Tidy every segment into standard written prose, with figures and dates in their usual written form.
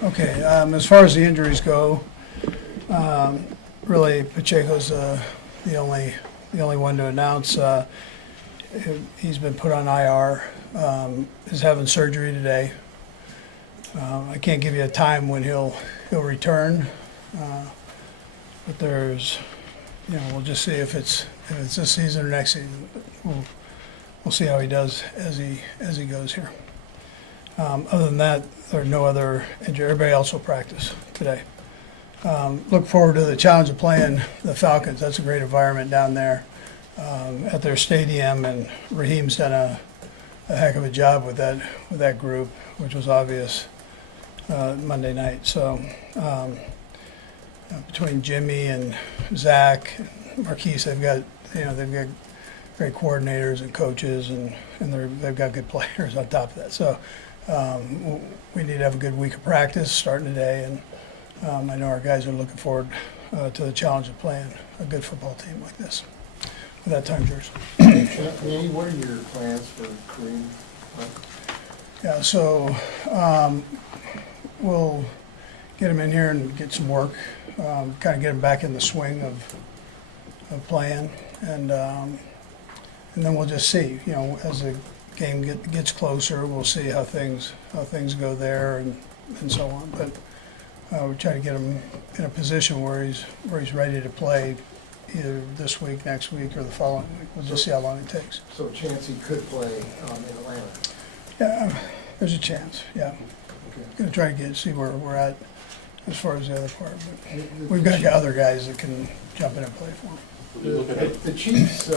Okay, as far as the injuries go, really Pacheco's the only one to announce. He's been put on IR. Is having surgery today. I can't give you a time when he'll return, but we'll just see if it's this season or next season. But we'll see how he does as he goes here. Other than that, there are no other injury. Everybody else will practice today. Look forward to the challenge of playing the Falcons. That's a great environment down there at their stadium, and Raheem's done a heck of a job with that group, which was obvious Monday night. So between Jimmy and Zach, and Marquise, they've got great coordinators and coaches, and they've got good players on top of that. So we need to have a good week of practice starting today, and I know our guys are looking forward to the challenge of playing a good football team like this. With that, time yours. Andy, what are your plans for Kareem Hunt? Yeah, so we'll get him in here and get some work, kind of get him back in the swing of playing, and then we'll just see. As the game gets closer, we'll see how things go there and so on. But we're trying to get him in a position where he's ready to play either this week, next week, or the following week. We'll just see how long it takes. So a chance he could play in Atlanta? Yeah, there's a chance, yeah. Okay. Going to try to see where we're at as far as the other part. But we've got other guys that can jump in and play for him. The Chiefs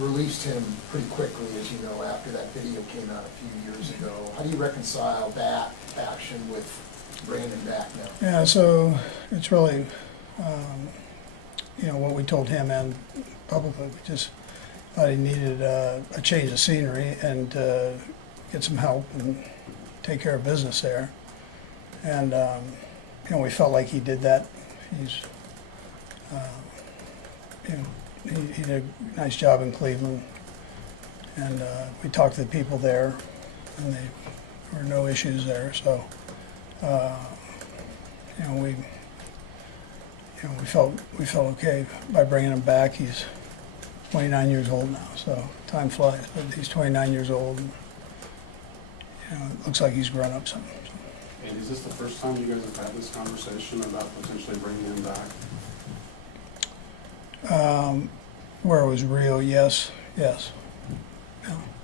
released him pretty quickly, as you know, after that video came out a few years ago. How do you reconcile that action with bringing him back now? Yeah, so it's really, what we told him and publicly. We just thought he needed a change of scenery and get some help and take care of business there. And, we felt like he did that. He did a nice job in Cleveland. And we talked to the people there, and there were no issues there. So, we felt okay by bringing him back. He's 29 years old now, so time flies. But he's 29 years old, and it looks like he's grown up some. And is this the first time you guys have had this conversation about potentially bringing him back? Where it was real, yes. Yeah.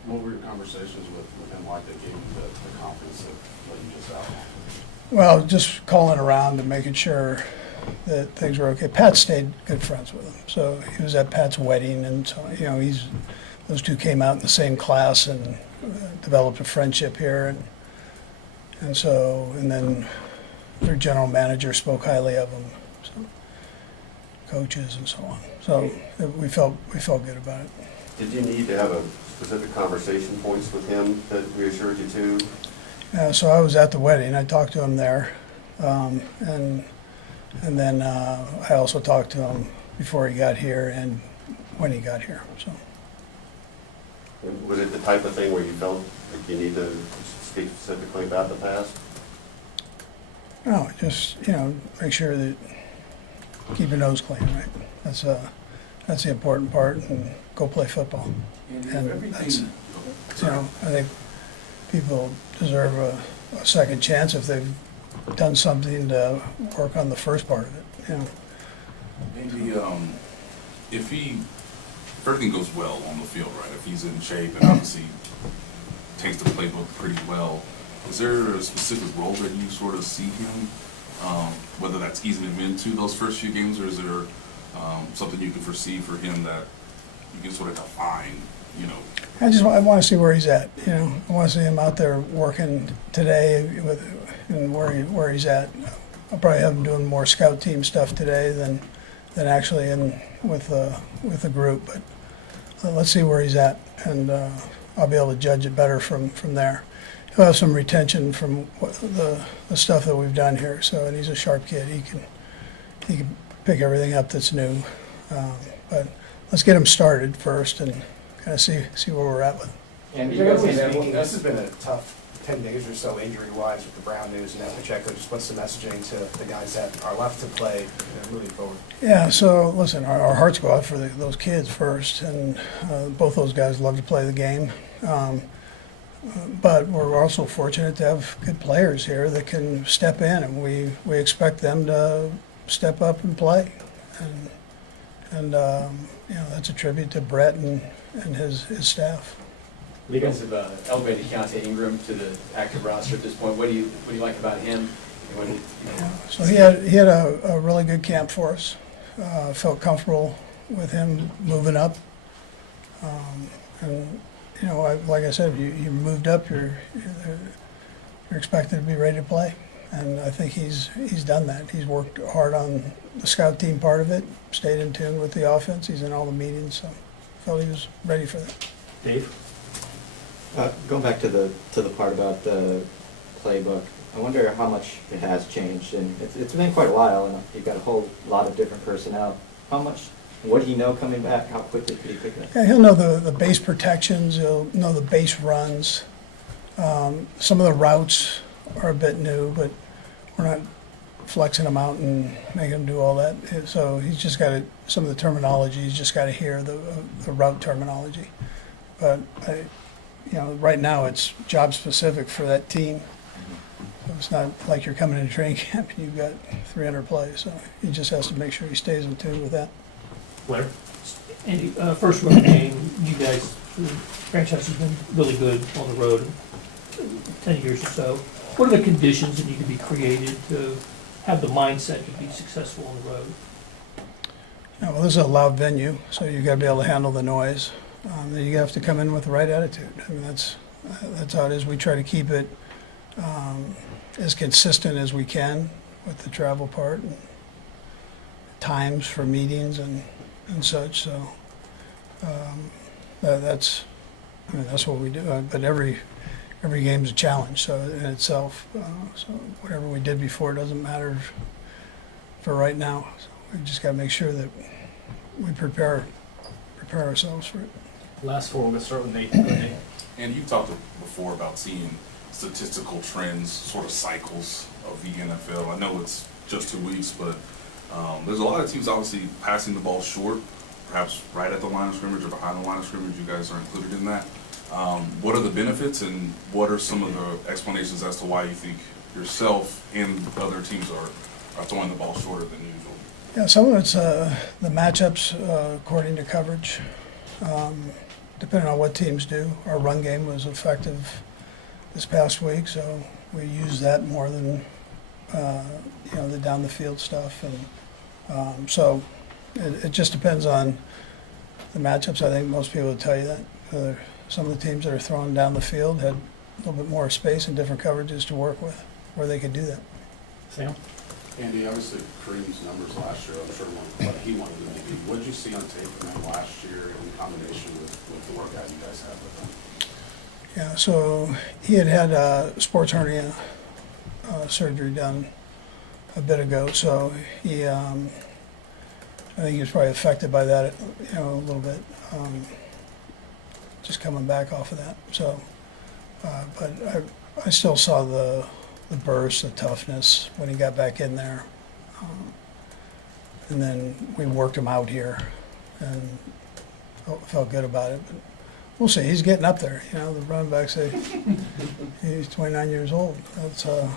What were your conversations with him like that gave you the confidence of what you just outlined? Well, just calling around and making sure that things were okay. Pat stayed good friends with him, so he was at Pat's wedding, and so those two came out in the same class and developed a friendship here, and then their general manager spoke highly of him, so coaches and so on. So we felt good about it. Did you need to have a specific conversation points with him that reassured you too? So I was at the wedding. I talked to him there, and then I also talked to him before he got here and when he got here. So. And was it the type of thing where you felt like you need to speak specifically about the past? No, just make sure that keep your nose clean, right? That's the important part, and go play football. And that's, I think people deserve a second chance if they've done something to work on the first part of it. Maybe if everything goes well on the field, right? If he's in shape and obviously takes the playbook pretty well, is there a specific role that you sort of see him? Whether that's easing him into those first few games, or is there something you can foresee for him that you can sort of define? I want to see where he's at. I want to see him out there working today and where he's at. I'll probably have him doing more scout team stuff today than actually with the group. But let's see where he's at, and I'll be able to judge it better from there. He'll have some retention from the stuff that we've done here. So, and he's a sharp kid. He can pick everything up that's new. But let's get him started first and kind of see where we're at with him. And generally speaking, this has been a tough 10 days or so injury-wise with the Brown news and that Pacheco, just what's the messaging to the guys that are left to play moving forward? Yeah, so listen, our hearts go out for those kids first, and both those guys love to play the game. But we're also fortunate to have good players here that can step in, and we expect them to step up and play. And that's a tribute to Brett and his staff. You guys have elevated Keontae Ingram to the active roster at this point. What do you like about him? And what do you know? So he had a really good camp for us. Felt comfortable with him moving up. And like I said, you moved up, you're expected to be ready to play. And I think he's done that. He's worked hard on the scout team part of it, stayed in tune with the offense. He's in all the meetings, so felt he was ready for that. Dave? Going back to the part about the playbook, I wonder how much it has changed, and it's been quite a while, and you've got a whole lot of different personnel. How much, what do you know coming back? How quickly could he pick it up? Yeah, he'll know the base protections, he'll know the base runs. Some of the routes are a bit new, but we're not flexing them out and making him do all that. So he's just got to, some of the terminology, he's just got to hear the route terminology. But right now it's job specific for that team. So it's not like you're coming into training camp and you've got 300 plays. So he just has to make sure he stays in tune with that. Blair? Andy, first road game, you guys, the franchise has been really good on the road, 10 years or so. What are the conditions that need to be created to have the mindset to be successful on the road? Well, this is a loud venue, so you've got to be able to handle the noise. You have to come in with the right attitude. I mean, that's how it is. We try to keep it as consistent as we can with the travel part and times for meetings and such. So that's what we do. But every game's a challenge, so in itself. So whatever we did before doesn't matter for right now. So we just got to make sure that we prepare ourselves for it. Last four, we'll start with Nate. Nate. And you talked before about seeing statistical trends, sort of cycles of the NFL. I know it's just 2 weeks, but there's a lot of teams obviously passing the ball short, perhaps right at the line of scrimmage or behind the line of scrimmage. You guys are included in that. What are the benefits, and what are some of the explanations as to why you think yourself and other teams are throwing the ball shorter than usual? Yeah, some of it's the matchups according to coverage. Depending on what teams do. Our run game was effective this past week, so we use that more than the down the field stuff. And so it just depends on the matchups. I think most people would tell you that. Some of the teams that are throwing down the field had a little bit more space and different coverages to work with, where they could do that. Sam? Andy, obviously Kareem's numbers last year, I'm sure what he wanted them to be. What did you see on tape from him last year in combination with the workout you guys had with him? Yeah, so he had sports hernia surgery done a bit ago, so he, I think he was probably affected by that, a little bit, just coming back off of that. So, but I still saw the burst, the toughness when he got back in there. And then we worked him out here and felt good about it. But we'll see. He's getting up there. The running back say he's 29 years old. That's for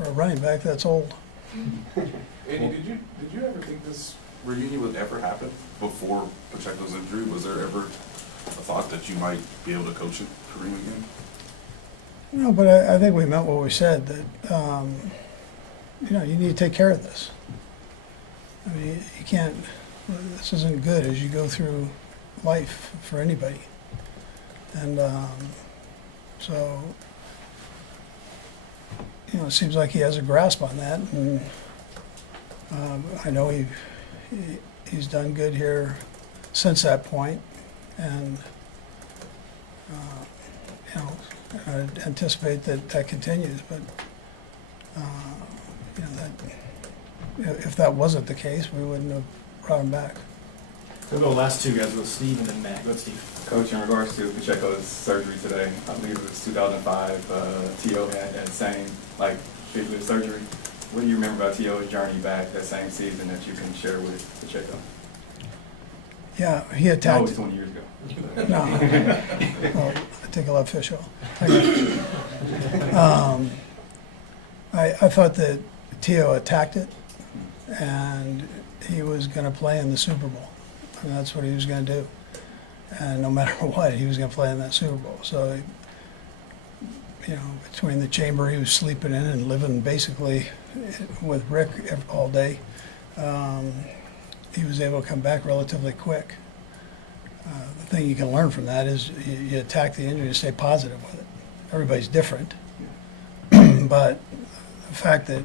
a running back, that's old. Andy, did you ever think this reunion would ever happen before Pacheco's injury? Was there ever a thought that you might be able to coach it, Kareem again? No, but I think we meant what we said, that, you need to take care of this. I mean, you can't, this isn't good as you go through life for anybody. And so, it seems like he has a grasp on that. And I know he's done good here since that point. And, I anticipate that continues, but if that wasn't the case, we wouldn't have brought him back. We'll go last two guys, with Steve and then Matt. Go ahead, Steve. Coach, in regards to Pacheco's surgery today, I believe it was 2005, T.O. had that same, like, fibula surgery. What do you remember about T.O.'s journey back that same season that you can share with Pacheco? Yeah, he No, attacked. it was 20 years ago. No, well, I take a lot of fish oil. I thought that T.O. attacked it, and he was going to play in the Super Bowl. I mean, that's what he was going to do. And no matter what, he was going to play in that Super Bowl. So, you know, between the chamber he was sleeping in and living basically with Rick all day, he was able to come back relatively quick. The thing you can learn from that is you attack the injury and stay positive with it. Everybody's different, but the fact that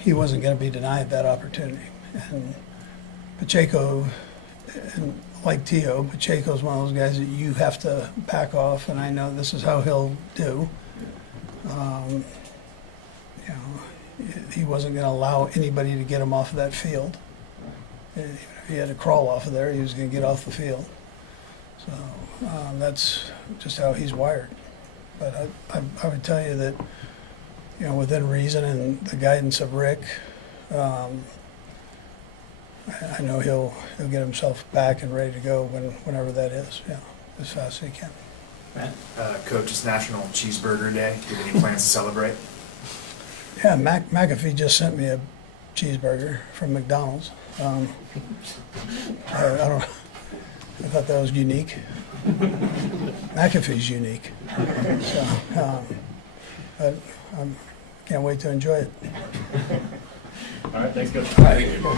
he wasn't going to be denied that opportunity. And Pacheco, and like T.O., Pacheco's one of those guys that you have to back off, and I know this is how he'll do. You know, he wasn't going to allow anybody to get him off of that field. Even if he had to crawl off of there, he was going to get off the field. So that's just how he's wired. But I would tell you that, you know, within reason and the guidance of Rick, I know he'll get himself back and ready to go whenever that is, yeah, as fast as he can. Matt? Coach, it's National Cheeseburger Day. Do you have any plans to celebrate? Yeah, McAfee just sent me a cheeseburger from McDonald's. I don't. I thought that was unique. McAfee's unique, so but I can't wait to enjoy it. All right, thanks, Coach. Thank you.